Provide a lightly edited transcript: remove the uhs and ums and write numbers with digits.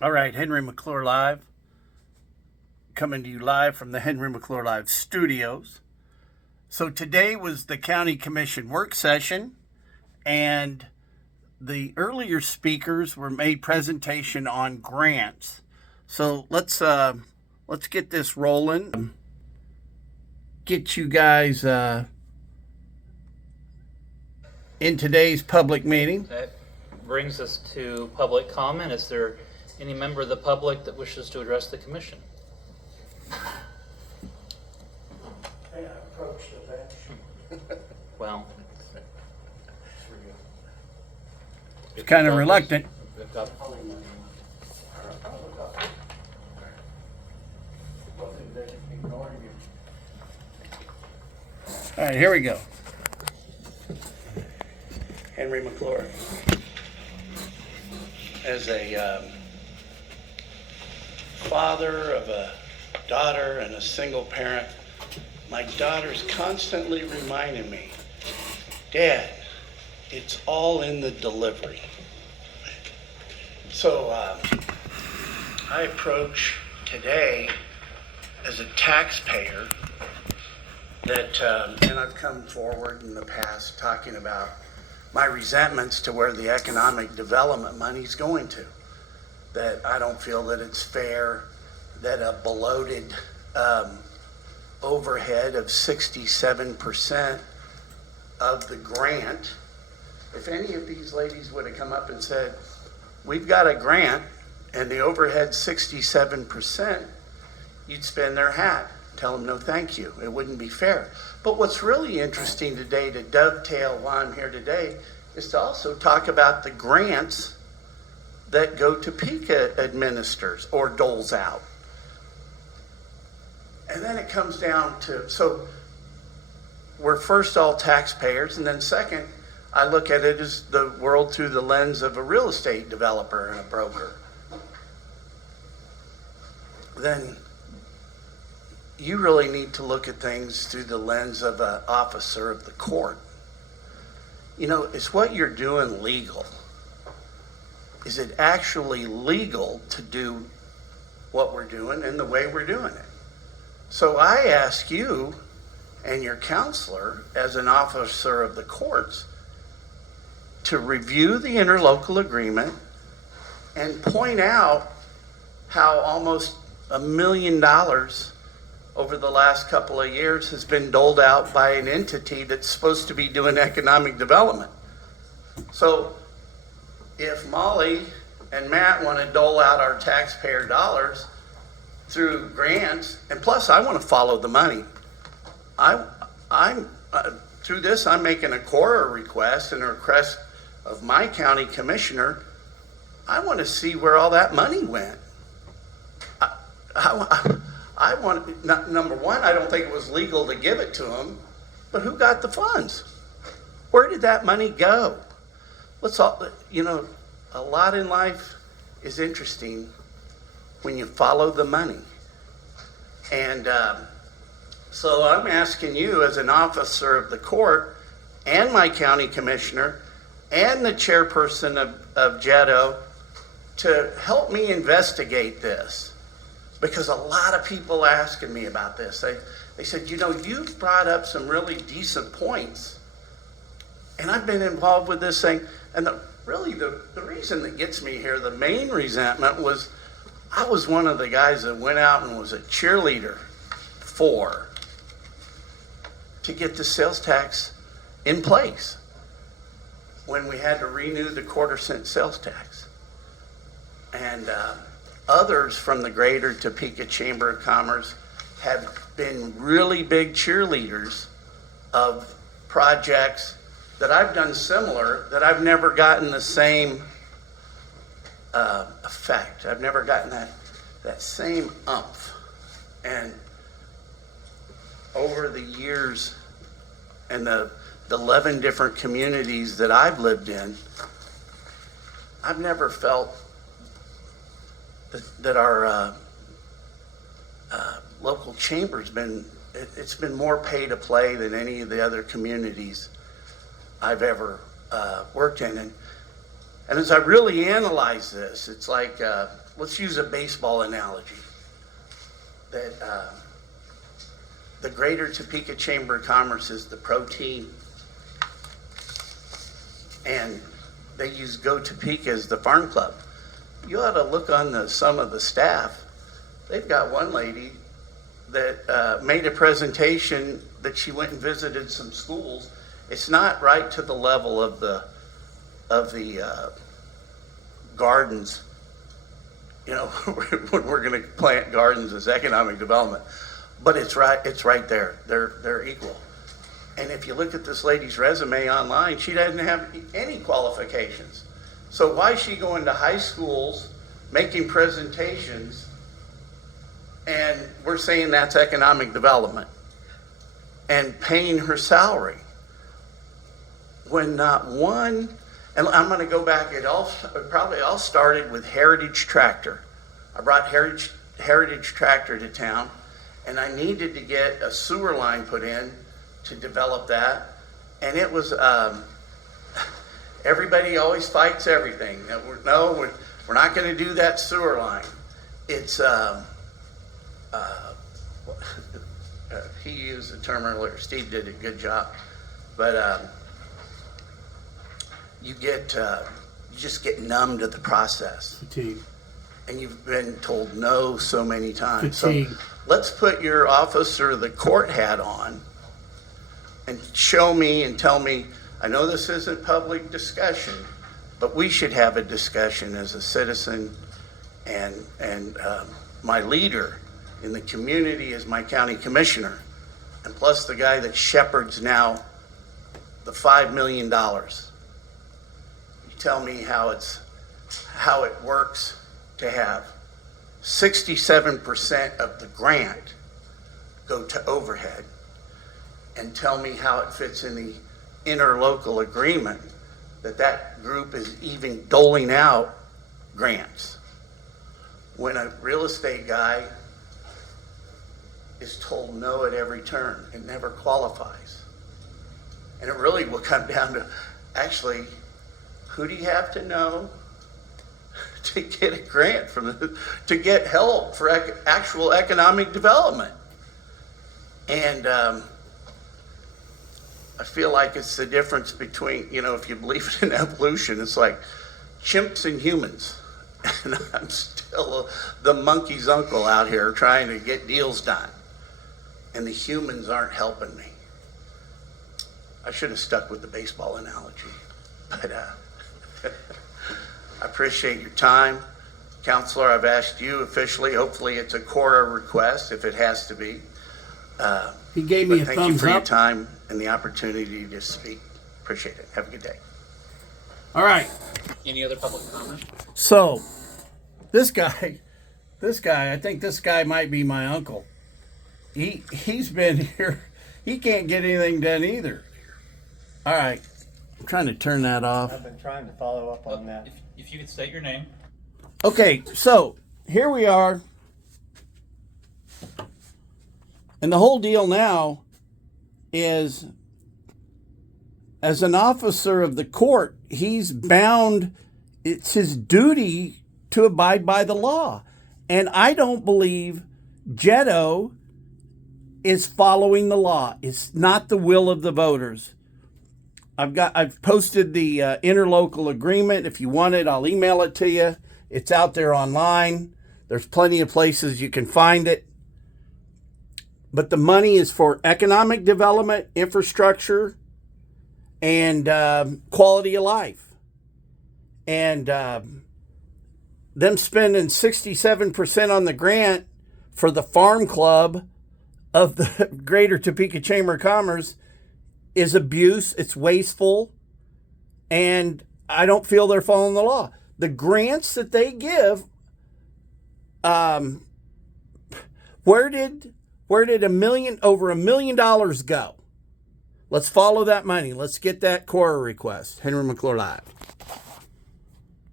All right, Henry McClure Live, coming to you live from the Henry McClure Live studios. So today was the County Commission work session, and the earlier speakers were made presentation on grants. So let's get this rolling. Get you guys in today's public meeting. That brings us to public comment. Is there any member of the public that wishes to address the commission? Hey, I approached the bench. Well, It's kind of reluctant. we've got All right, here we go. Henry McClure. As a father of a daughter and a single parent, my daughter's constantly reminding me, Dad, it's all in the delivery. So I approach today as a taxpayer that, and I've come forward in the past talking about my resentments to where the economic development money's going to. That I don't feel that it's fair that a bloated overhead of 67% of the grant, if any of these ladies would have come up and said, we've got a grant and the overhead's 67%, you'd spin their hat. Tell them no thank you. It wouldn't be fair. But what's really interesting today, to dovetail why I'm here today, is to also talk about the grants that go to PICA administers or doles out. And then it comes down to, so we're first all taxpayers, and then second, I look at it as the world through the lens of a real estate developer and a broker. Then you really need to look at things through the lens of an officer of the court. You know, is what you're doing legal? Is it actually legal to do what we're doing and the way we're doing it? So I ask you and your counselor, as an officer of the courts, to review the interlocal agreement and point out how almost $1 million over the last couple of years has been doled out by an entity that's supposed to be doing economic development. So if Molly and Matt want to dole out our taxpayer dollars through grants, and plus I want to follow the money. I'm through this, I'm making a CORA request and a request of my county commissioner. I want to see where all that money went. I want, number one, I don't think it was legal to give it to them, but who got the funds? Where did that money go? Let's all, you know, a lot in life is interesting when you follow the money. And so I'm asking you as an officer of the court and my county commissioner and the chairperson of JEDO to help me investigate this. Because a lot of people asking me about this. They said, you know, you've brought up some really decent points. And I've been involved with this thing. And the reason that gets me here, the main resentment was I was one of the guys that went out and was a cheerleader to get the sales tax in place when we had to renew the quarter-cent sales tax. And others from the Greater Topeka Chamber of Commerce have been really big cheerleaders of projects that I've done similar, that I've never gotten the same effect. I've never gotten that same umph. And over the years and the 11 different communities that I've lived in, I've never felt that our local chamber's it's been more pay to play than any of the other communities I've ever worked in. And as I really analyze this, it's like, let's use a baseball analogy. That the Greater Topeka Chamber of Commerce is the pro team, and they use Go Topeka as the farm club. You ought to look on some of the staff. They've got one lady that made a presentation that she went and visited some schools. It's not right to the level of the gardens. You know, when we're going to plant gardens as economic development, but it's right there. They're equal. And if you look at this lady's resume online, she doesn't have any qualifications. So why is she going to high schools, making presentations, and we're saying that's economic development, and paying her salary? When not one, and I'm going to go back, it probably all started with Heritage Tractor. I brought Heritage Tractor to town, and I needed to get a sewer line put in to develop that. And it was, everybody always fights everything. We're not going to do that sewer line. It's, he used the term earlier, Steve did a good job, but you just get numb to the process. Fatigue. And you've been told no so many times. Fatigue. So let's put your officer of the court hat on and show me and tell me, I know this isn't public discussion, but we should have a discussion as a citizen and my leader in the community as my county commissioner, and plus the guy that shepherds now the $5 million. Tell me how it works to have 67% of the grant go to overhead, and tell me how it fits in the interlocal agreement that group is even doling out grants when a real estate guy is told no at every turn and never qualifies. And it really will come down to, actually, who do you have to know to get a grant to get help for actual economic development? And I feel like it's the difference between, if you believe in evolution, it's like chimps and humans. And I'm still the monkey's uncle out here trying to get deals done. And the humans aren't helping me. I should have stuck with the baseball analogy, but I appreciate your time. Counselor, I've asked you officially, hopefully it's a Cora request if it has to be. He gave me a Thank you thumbs for your up. time and the opportunity to speak. Appreciate it. Have a good day. All right. Any other public comment? So, this guy, I think this guy might be my uncle. He's been here. He can't get anything done either. All right. I'm trying to turn that off. I've been trying to follow up on that. If you could state your name. Okay, so here we are. And the whole deal now is, as an officer of the court, he's bound, it's his duty to abide by the law. And I don't believe Jetto is following the law. It's not the will of the voters. I've posted the interlocal agreement. If you want it, I'll email it to you. It's out there online. There's plenty of places you can find it. But the money is for economic development, infrastructure, and quality of life. And them spending 67% on the grant for the farm club of the Greater Topeka Chamber of Commerce is abuse. It's wasteful. And I don't feel they're following the law. The grants that they give, where did over $1 million go? Let's follow that money. Let's get that Cora request. Henry McClure Live.